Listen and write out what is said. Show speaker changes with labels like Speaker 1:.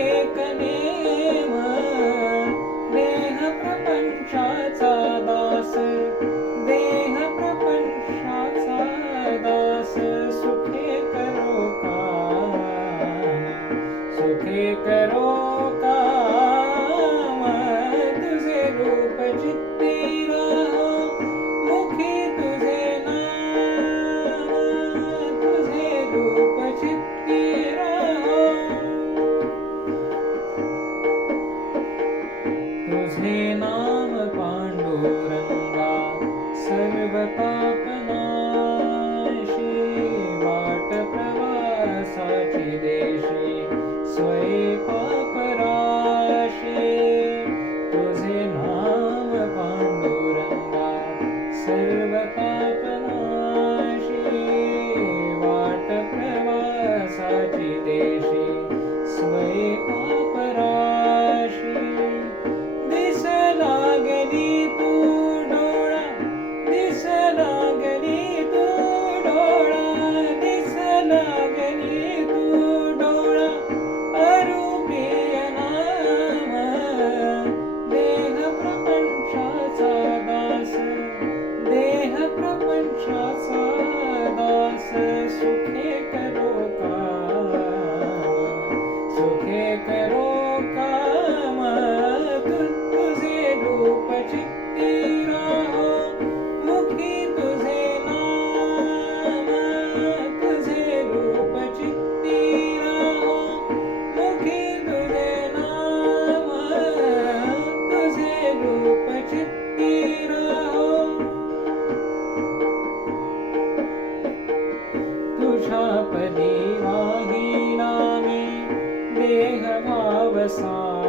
Speaker 1: हाची एक नेम देह प्रपंचाचा दास देह प्रपंचाचा दास सुखे करो काम सुखे करो सजिते पदीनाधीनानि देहभावसा